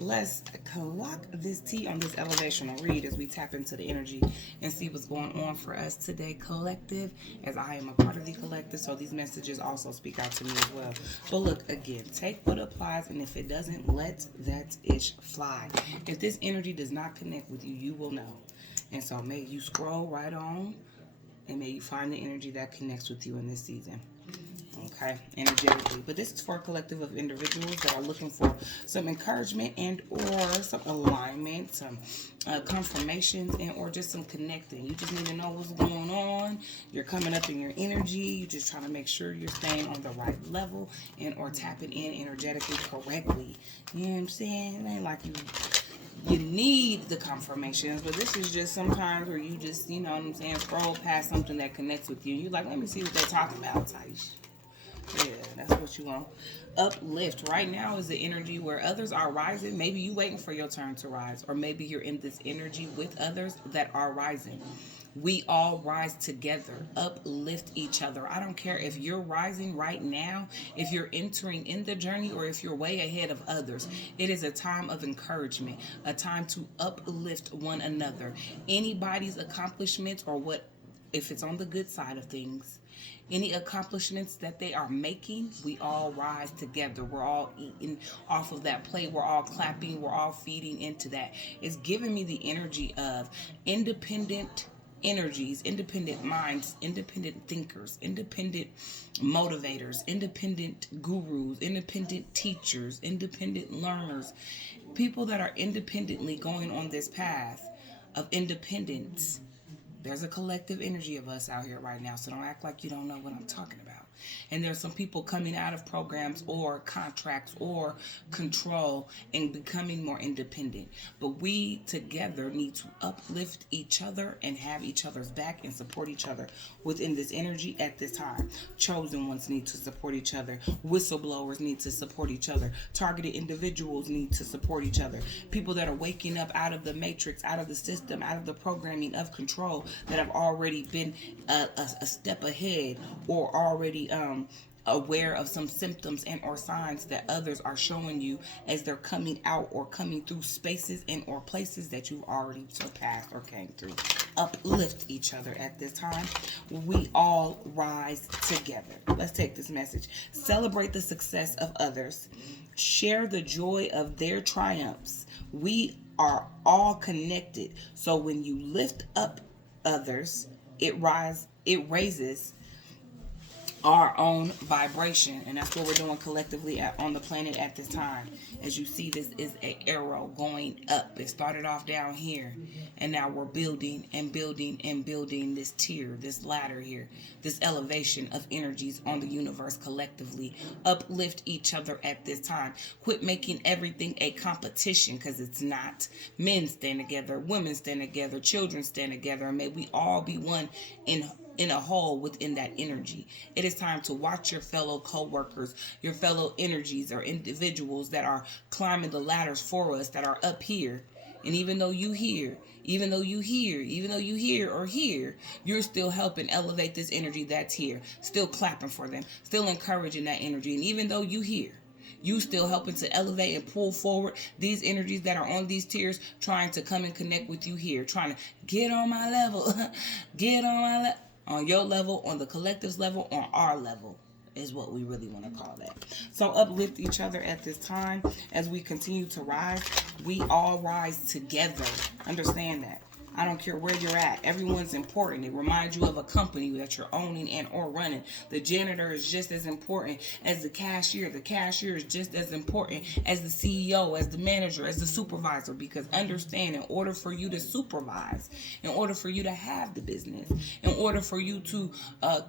let's clock this T on this elevational read as we tap into the energy and see what's going on for us today, collective, as I am a part of the collective, so these messages also speak out to me as well. But look, again, take what applies, and if it doesn't, let that ish fly. If this energy does not connect with you, you will know. And so may you scroll right on, and may you find the energy that connects with you in this season. Okay, energetically. But this is for a collective of individuals that are looking for some encouragement and or some alignment, some confirmations, and or just some connecting. You just need to know what's going on. You're coming up in your energy. You're just trying to make sure you're staying on the right level and or tapping in energetically correctly. You know what I'm saying? It ain't like you need the confirmations, but this is just sometimes where you just, you know what I'm saying, scroll past something that connects with you. You're like, let me see what they're talking about, Taish. Yeah, that's what you want. Uplift. Right now is the energy where others are rising. Maybe you waiting for your turn to rise, or maybe you're in this energy with others that are rising. We all rise together, uplift each other. I don't care if you're rising right now, if you're entering in the journey, or if you're way ahead of others. It is a time of encouragement, a time to uplift one another. Anybody's accomplishments, or what, if it's on the good side of things, any accomplishments that they are making, we all rise together. We're all eating off of that plate. We're all clapping. We're all feeding into that. It's giving me the energy of independent energies, independent minds, independent thinkers, independent motivators, independent gurus, independent teachers, independent learners, people that are independently going on this path of independence. There's a collective energy of us out here right now, so don't act like you don't know what I'm talking about. And there's some people coming out of programs or contracts or control and becoming more independent. But we together need to uplift each other and have each other's back and support each other within this energy at this time. Chosen ones need to support each other. Whistleblowers need to support each other. Targeted individuals need to support each other. People that are waking up out of the matrix, out of the system, out of the programming of control, that have already been a step ahead, or already aware of some symptoms and or signs that others are showing you as they're coming out or coming through spaces and or places that you've already surpassed or came through. Uplift each other at this time. We all rise together. Let's take this message. Celebrate the success of others. Share the joy of their triumphs. We are all connected. So when you lift up others, it raises our own vibration, and that's what we're doing collectively on the planet at this time. As you see, this is an arrow going up. It started off down here, and now we're building and building and building this tier, this ladder here, this elevation of energies on the universe collectively. Uplift each other at this time. Quit making everything a competition, because it's not. Men stand together, women stand together, children stand together, and may we all be one in a whole within that energy. It is time to watch your fellow co-workers, your fellow energies or individuals that are climbing the ladders for us, that are up here. And even though you hear or hear, you're still helping elevate this energy that's here. Still clapping for them, still encouraging that energy. And even though you hear, you still helping to elevate and pull forward these energies that are on these tiers, trying to come and connect with you here, trying to get on my level, get on my level. On your level, on the collective's level, on our level is what we really want to call that. So uplift each other at this time as we continue to rise. We all rise together. Understand that. I don't care where you're at. Everyone's important. It reminds you of a company that you're owning and or running. The janitor is just as important as the cashier. The cashier is just as important as the CEO, as the manager, as the supervisor. Because understand, in order for you to supervise, in order for you to have the business, in order for you to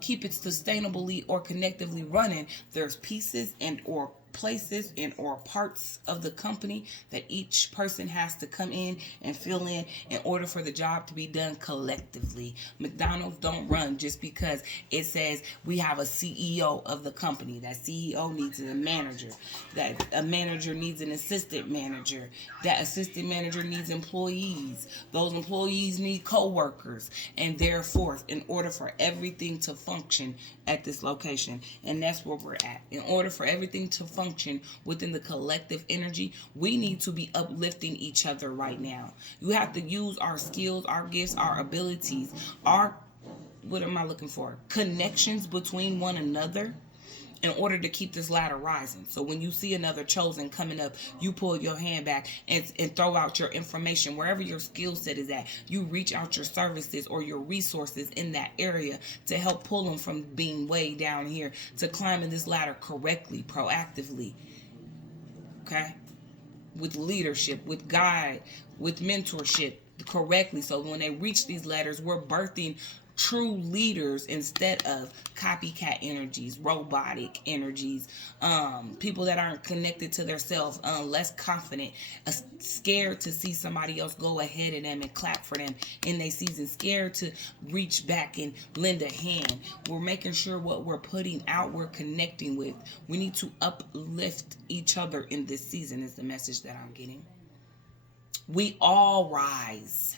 keep it sustainably or connectively running, there's pieces and or places and or parts of the company that each person has to come in and fill in order for the job to be done collectively. McDonald's don't run just because it says we have a CEO of the company. That CEO needs a manager. That a manager needs an assistant manager. That assistant manager needs employees. Those employees need co-workers. And therefore, in order for everything to function at this location, and that's where we're at. In order for everything to function function within the collective energy, we need to be uplifting each other right now. You have to use our skills, our gifts, our abilities, our, what am I looking for? Connections between one another in order to keep this ladder rising. So when you see another chosen coming up, you pull your hand back and throw out your information wherever your skill set is at. You reach out your services or your resources in that area to help pull them from being way down here to climbing this ladder correctly, proactively. Okay? With leadership, with guide, with mentorship correctly. So when they reach these ladders, we're birthing true leaders instead of copycat energies, robotic energies, people that aren't connected to themselves, less confident, scared to see somebody else go ahead of them and clap for them in their season, scared to reach back and lend a hand. We're making sure what we're putting out, we're connecting with. We need to uplift each other in this season is the message that I'm getting. We all rise.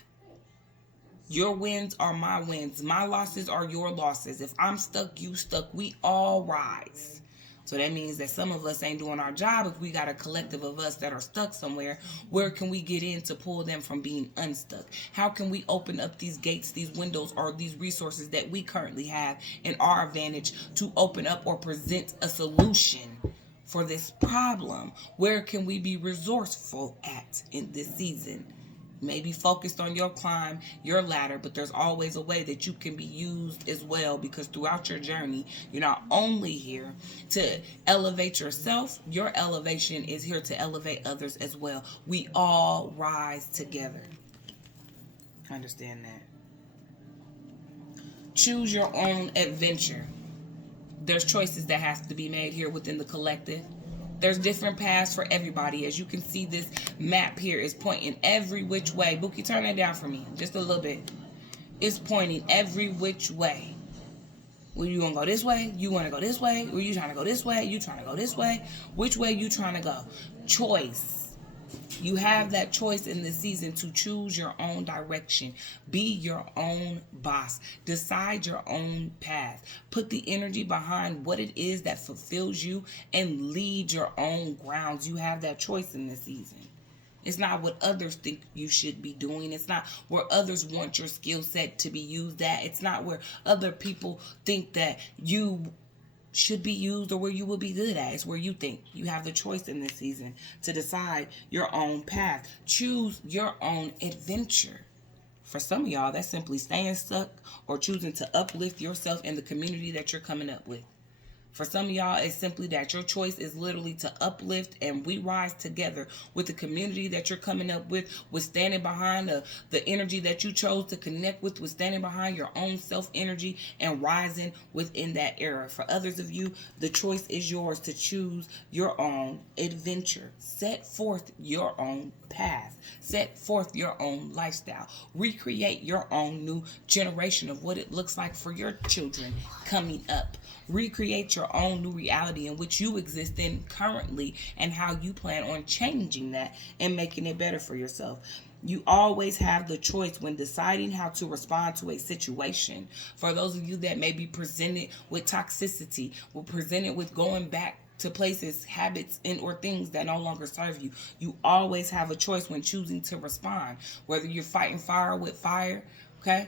Your wins are my wins. My losses are your losses. If I'm stuck, you stuck. We all rise. So that means that some of us ain't doing our job. If we got a collective of us that are stuck somewhere, where can we get in to pull them from being unstuck? How can we open up these gates, these windows, or these resources that we currently have in our advantage to open up or present a solution for this problem? Where can we be resourceful at in this season? Maybe focused on your climb, your ladder, but there's always a way that you can be used as well, because throughout your journey, you're not only here to elevate yourself, your elevation is here to elevate others as well. We all rise together. Understand that. Choose your own adventure. There's choices that have to be made here within the collective. There's different paths for everybody. As you can see, this map here is pointing every which way. Bookie, turn that down for me just a little bit. It's pointing every which way. Well, you gonna go this way? You wanna go this way? Or you trying to go this way? You trying to go this way? Which way you trying to go? Choice. You have that choice in this season to choose your own direction. Be your own boss. Decide your own path. Put the energy behind what it is that fulfills you and lead your own grounds. You have that choice in this season. It's not what others think you should be doing. It's not where others want your skill set to be used at. It's not where other people think that you should be used or where you will be good at. It's where you think. You have the choice in this season to decide your own path. Choose your own adventure. For some of y'all, that's simply staying stuck or choosing to uplift yourself and the community that you're coming up with. For some of y'all, it's simply that your choice is literally to uplift and we rise together with the community that you're coming up with standing behind the energy that you chose to connect with standing behind your own self-energy and rising within that era. For others of you, the choice is yours to choose your own adventure. Set forth your own path. Set forth your own lifestyle. Recreate your own new generation of what it looks like for your children coming up. Recreate your own new reality in which you exist in currently and how you plan on changing that and making it better for yourself. You always have the choice when deciding how to respond to a situation. For those of you that may be presented with toxicity, or presented with going back to places, habits, and or things that no longer serve you, you always have a choice when choosing to respond. Whether you're fighting fire with fire, okay?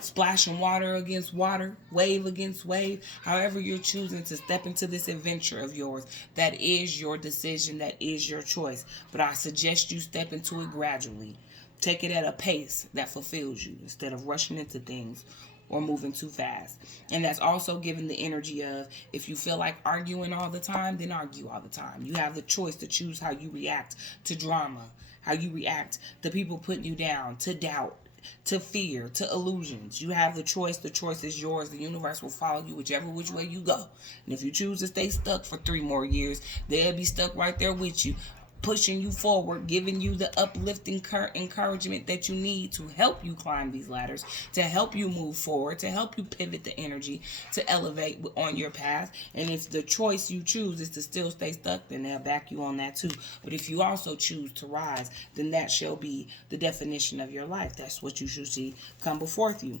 Splashing water against water, wave against wave, however you're choosing to step into this adventure of yours, that is your decision, that is your choice. But I suggest you step into it gradually. Take it at a pace that fulfills you instead of rushing into things or moving too fast. And that's also giving the energy of, if you feel like arguing all the time, then argue all the time. You have the choice to choose how you react to drama, how you react to people putting you down, to doubt, to fear, to illusions. You have the choice. The choice is yours. The universe will follow you whichever which way you go. And if you choose to stay stuck for 3 more years, they'll be stuck right there with you, pushing you forward, giving you the uplifting encouragement that you need to help you climb these ladders, to help you move forward, to help you pivot the energy, to elevate on your path. And if the choice you choose is to still stay stuck, then they'll back you on that too. But if you also choose to rise, then that shall be the definition of your life. That's what you should see come before you.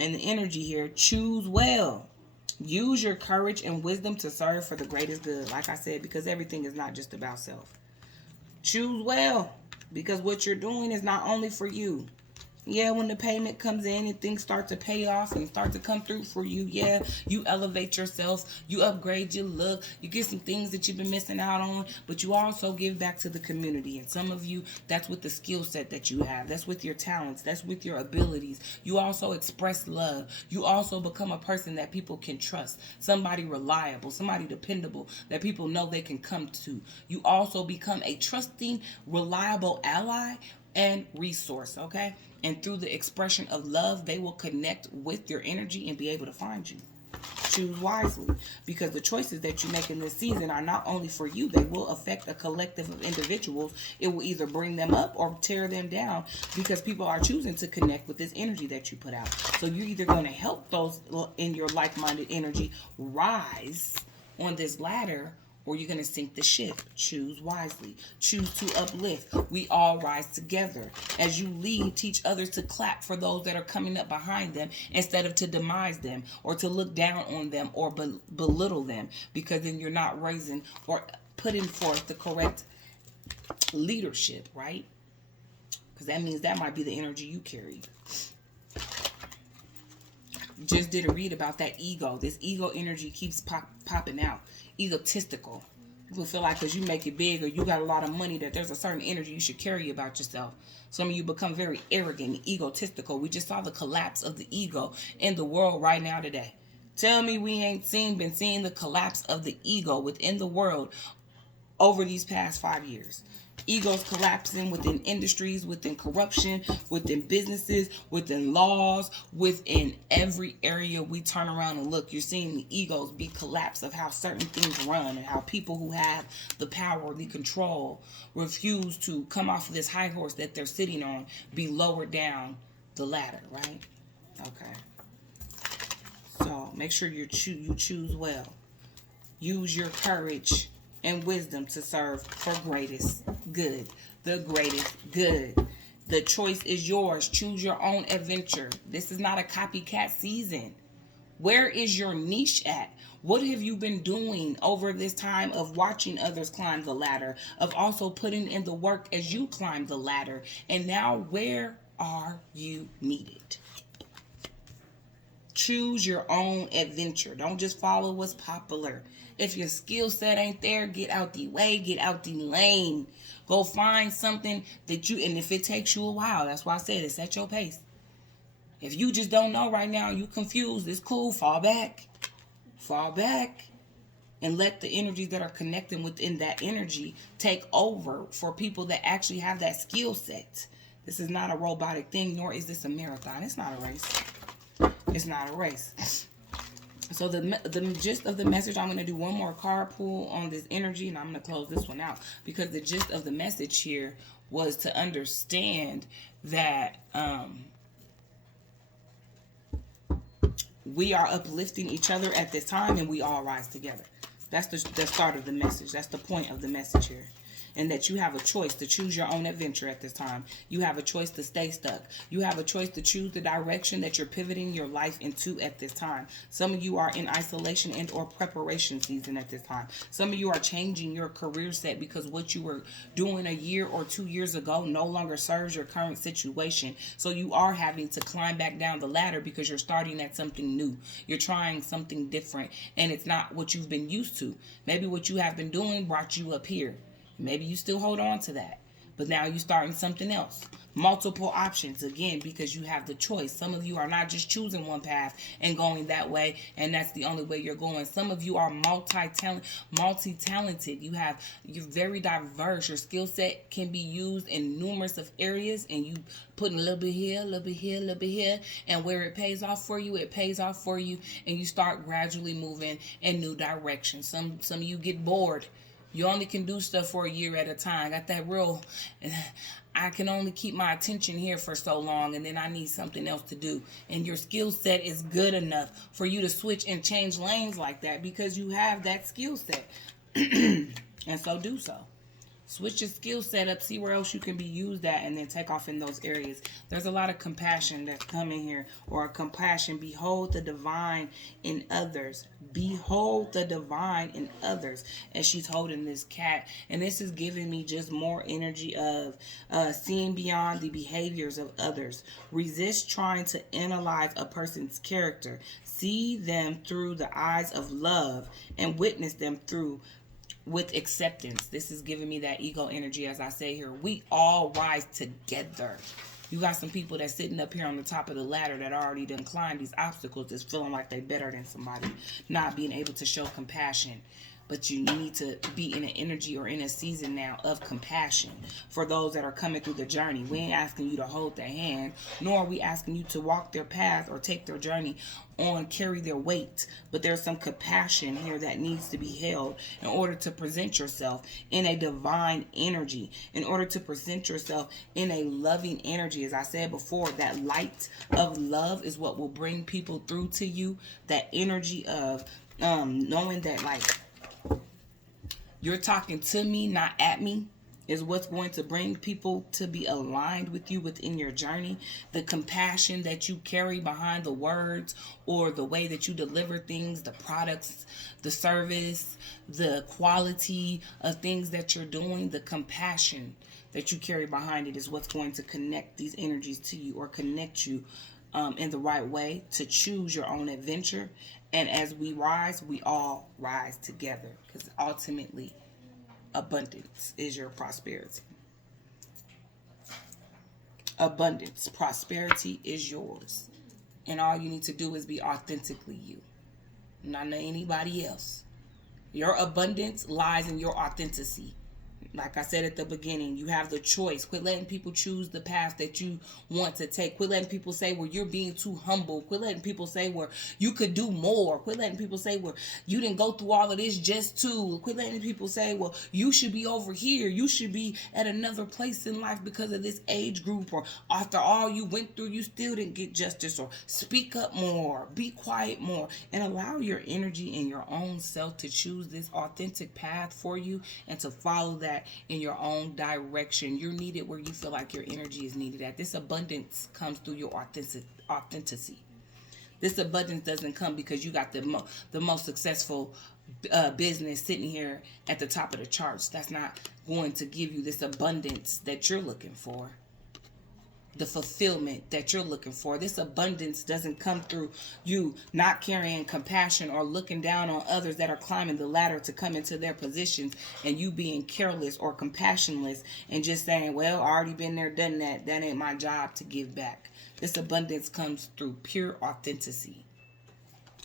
And the energy here, choose well. Use your courage and wisdom to serve for the greatest good. Like I said, because everything is not just about self. Choose well, because what you're doing is not only for you. Yeah, when the payment comes in and things start to pay off and start to come through for you, yeah, you elevate yourself, you upgrade your look, you get some things that you've been missing out on, but you also give back to the community. And some of you, that's with the skill set that you have, that's with your talents, that's with your abilities. You also express love. You also become a person that people can trust, somebody reliable, somebody dependable that people know they can come to. You also become a trusting, reliable ally and resource, okay? And through the expression of love, they will connect with your energy and be able to find you. Choose wisely, because the choices that you make in this season are not only for you, they will affect a collective of individuals. It will either bring them up or tear them down, because people are choosing to connect with this energy that you put out. So you're either going to help those in your like-minded energy rise on this ladder, or you're going to sink the ship. Choose wisely. Choose to uplift. We all rise together. As you lead, teach others to clap for those that are coming up behind them, instead of to demise them or to look down on them or belittle them, because then you're not raising or putting forth the correct leadership, right? Because that means that might be the energy you carry. Just did a read about that ego. This ego energy keeps popping out. Egotistical. People feel like because you make it big or you got a lot of money that there's a certain energy you should carry about yourself. Some of you become very arrogant and egotistical. We just saw the collapse of the ego in the world right now today. Tell me we ain't been seeing the collapse of the ego within the world over these past 5 years. Egos collapsing within industries, within corruption, within businesses, within laws, within every area we turn around and look. You're seeing the egos be collapsed of how certain things run, and how people who have the power, the control, refuse to come off of this high horse that they're sitting on, be lowered down the ladder, right? Okay. So make sure you choose well. Use your courage and wisdom to serve for greatest good. The greatest good. The choice is yours. Choose your own adventure. This is not a copycat season. Where is your niche at? What have you been doing over this time of watching others climb the ladder, of also putting in the work as you climb the ladder? And now, where are you needed? Choose your own adventure. Don't just follow what's popular. If your skill set ain't there, get out the way, get out the lane. Go find something that you, and if it takes you a while, that's why I said it's at your pace. If you just don't know right now, you confused, it's cool, fall back. Fall back. And let the energies that are connecting within that energy take over for people that actually have that skill set. This is not a robotic thing, nor is this a marathon. It's not a race. It's not a race. So the gist of the message, I'm going to do one more card pull on this energy, and I'm going to close this one out, because the gist of the message here was to understand that we are uplifting each other at this time, and we all rise together. That's the start of the message. That's the point of the message here. And that you have a choice to choose your own adventure at this time. You have a choice to stay stuck. You have a choice to choose the direction that you're pivoting your life into at this time. Some of you are in isolation and or preparation season at this time. Some of you are changing your career set because what you were doing a year or 2 years ago no longer serves your current situation. So you are having to climb back down the ladder because you're starting at something new. You're trying something different, and it's not what you've been used to. Maybe what you have been doing brought you up here. Maybe you still hold on to that, but now you're starting something else. Multiple options, again, because you have the choice. Some of you are not just choosing one path and going that way, and that's the only way you're going. Some of you are multi-talented. You're very diverse. Your skill set can be used in numerous of areas, and you put a little bit here, a little bit here, a little bit here, and where it pays off for you, it pays off for you, and you start gradually moving in new directions. Some of you get bored. You only can do stuff for a year at a time. Got that real, I can only keep my attention here for so long, and then I need something else to do. And your skill set is good enough for you to switch and change lanes like that, because you have that skill set. And so do so. Switch your skill set up, see where else you can be used at, and then take off in those areas. There's a lot of compassion that's coming here, or compassion. Behold the divine in others. Behold the divine in others. As she's holding this cat. And this is giving me just more energy of seeing beyond the behaviors of others. Resist trying to analyze a person's character. See them through the eyes of love and witness them through with acceptance. This is giving me that ego energy, as I say here. We all rise together. You got some people that's sitting up here on the top of the ladder that already done climbed these obstacles, that's feeling like they better than somebody, not being able to show compassion. But you need to be in an energy or in a season now of compassion for those that are coming through the journey. We ain't asking you to hold their hand, nor are we asking you to walk their path or take their journey on, carry their weight. But there's some compassion here that needs to be held in order to present yourself in a divine energy, in order to present yourself in a loving energy. As I said before, that light of love is what will bring people through to you. That energy of knowing that, like, you're talking to me, not at me, is what's going to bring people to be aligned with you within your journey. The compassion that you carry behind the words or the way that you deliver things, the products, the service, the quality of things that you're doing, the compassion that you carry behind it is what's going to connect these energies to you, or connect you in the right way to choose your own adventure. And as we rise, we all rise together, because ultimately abundance is your prosperity. Abundance, prosperity is yours. And all you need to do is be authentically you, not anybody else. Your abundance lies in your authenticity. Like I said at the beginning, you have the choice. Quit letting people choose the path that you want to take. Quit letting people say, well, you're being too humble. Quit letting people say, well, you could do more. Quit letting people say, well, you didn't go through all of this just to. Quit letting people say, well, you should be over here. You should be at another place in life because of this age group. Or after all you went through, you still didn't get justice. Or speak up more. Be quiet more. And allow your energy and your own self to choose this authentic path for you, and to follow that in your own direction. You're needed where you feel like your energy is needed at. This abundance comes through your authenticity. This abundance doesn't come because you got the most successful business sitting here at the top of the charts. That's not going to give you this abundance that you're looking for, the fulfillment that you're looking for. This abundance doesn't come through you not carrying compassion or looking down on others that are climbing the ladder to come into their positions, and you being careless or compassionless and just saying, well, I already been there, done that. That ain't my job to give back. This abundance comes through pure authenticity.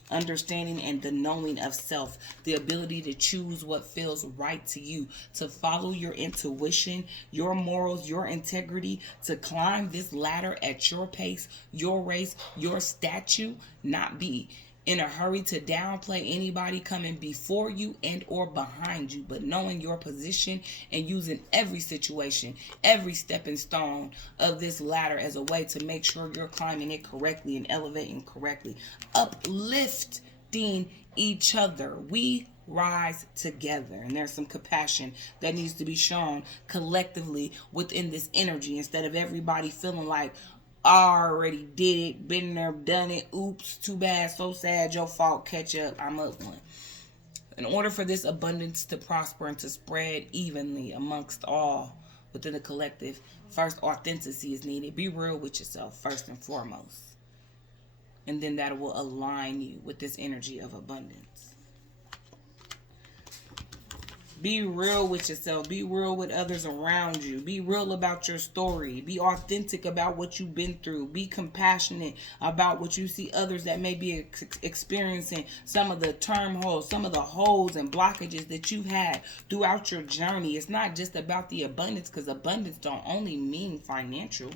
Understanding and the knowing of self, the ability to choose what feels right to you, to follow your intuition, your morals, your integrity, to climb this ladder at your pace, your race, your statue, not be in a hurry to downplay anybody coming before you and or behind you, but knowing your position and using every situation, every stepping stone of this ladder as a way to make sure you're climbing it correctly and elevating correctly, uplifting each other. We rise together, and there's some compassion that needs to be shown collectively within this energy, instead of everybody feeling like, I already did it, been there, done it, oops, too bad, so sad, your fault, catch up, I'm up one. In order for this abundance to prosper and to spread evenly amongst all within the collective, first, authenticity is needed. Be real with yourself first and foremost, and then that will align you with this energy of abundance. Be real with yourself. Be real with others around you. Be real about your story. Be authentic about what you've been through. Be compassionate about what you see others that may be experiencing some of the turmoil, some of the holes and blockages that you've had throughout your journey. It's not just about the abundance, because abundance don't only mean financial.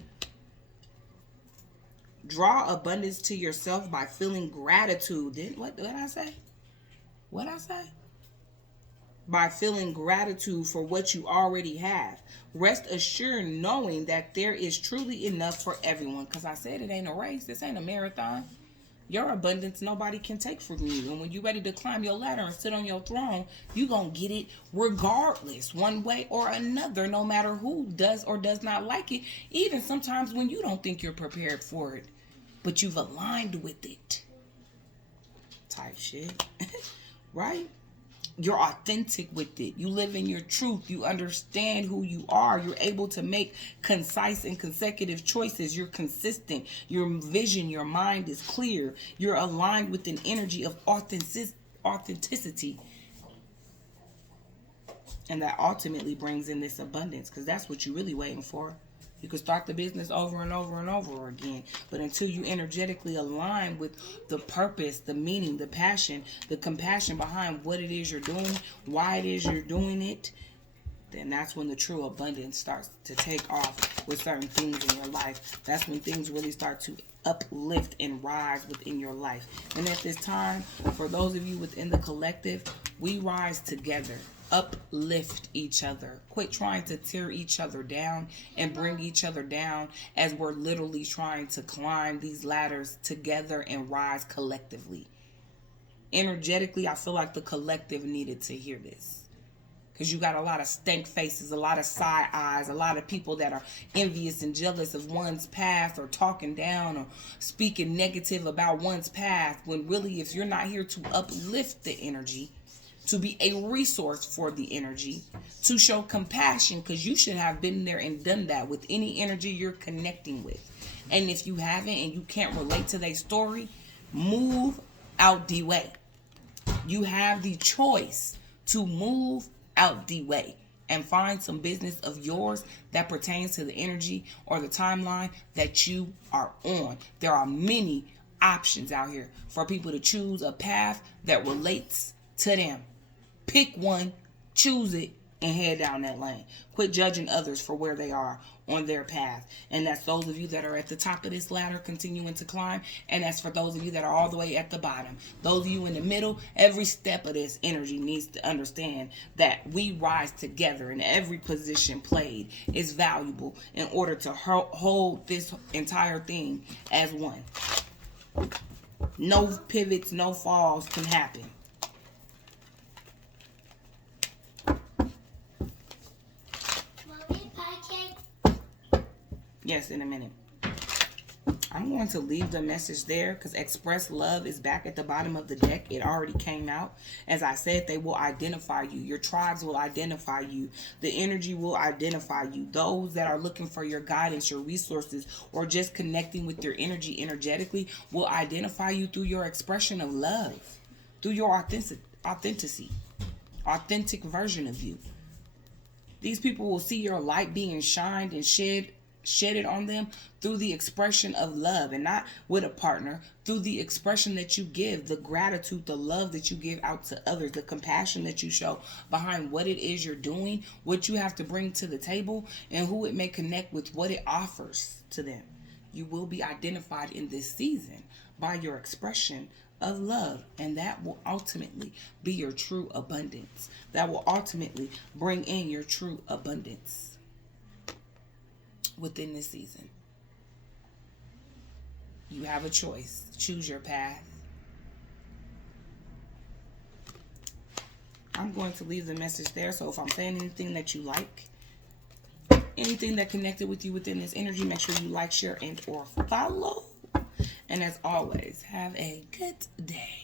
Draw abundance to yourself by feeling gratitude. What did I say? What I say? By feeling gratitude for what you already have. Rest assured knowing that there is truly enough for everyone. Because I said it ain't a race. This ain't a marathon. Your abundance nobody can take from you. And when you're ready to climb your ladder and sit on your throne, you're going to get it regardless, one way or another, no matter who does or does not like it. Even sometimes when you don't think you're prepared for it, but you've aligned with it. Type shit. Right? You're authentic with it. You live in your truth. You understand who you are. You're able to make concise and consecutive choices. You're consistent. Your vision, your mind is clear. You're aligned with an energy of authenticity. And that ultimately brings in this abundance, because that's what you're really waiting for. You can start the business over and over and over again. But until you energetically align with the purpose, the meaning, the passion, the compassion behind what it is you're doing, why it is you're doing it, then that's when the true abundance starts to take off with certain things in your life. That's when things really start to uplift and rise within your life. And at this time, for those of you within the collective, we rise together. Uplift each other. Quit trying to tear each other down and bring each other down, as we're literally trying to climb these ladders together and rise collectively. Energetically, I feel like the collective needed to hear this, because you got a lot of stank faces, a lot of side eyes, a lot of people that are envious and jealous of one's path, or talking down or speaking negative about one's path, when really, if you're not here to uplift the energy, to be a resource for the energy, to show compassion, because you should have been there and done that with any energy you're connecting with. And if you haven't and you can't relate to their story, move out the way. You have the choice to move out the way and find some business of yours that pertains to the energy or the timeline that you are on. There are many options out here for people to choose a path that relates to them. Pick one, choose it, and head down that lane. Quit judging others for where they are on their path. And that's those of you that are at the top of this ladder continuing to climb. And that's for those of you that are all the way at the bottom. Those of you in the middle, every step of this energy needs to understand that we rise together, and every position played is valuable in order to hold this entire thing as one. No pivots, no falls can happen. Yes, in a minute. I'm going to leave the message there, because Express Love is back at the bottom of the deck. It already came out. As I said, they will identify you. Your tribes will identify you. The energy will identify you. Those that are looking for your guidance, your resources, or just connecting with your energy energetically will identify you through your expression of love, through your authenticity, authentic version of you. These people will see your light being shined and shedded on them through the expression of love, and not with a partner, through the expression that you give, the gratitude, the love that you give out to others, the compassion that you show behind what it is you're doing, what you have to bring to the table, and who it may connect with, what it offers to them. You will be identified in this season by your expression of love, and that will ultimately be your true abundance. That will ultimately bring in your true abundance within this season. You have a choice. Choose your path. I'm going to leave the message there. So if I'm saying anything that you like, anything that connected with you within this energy, make sure you like, share, and or follow. And as always, have a good day.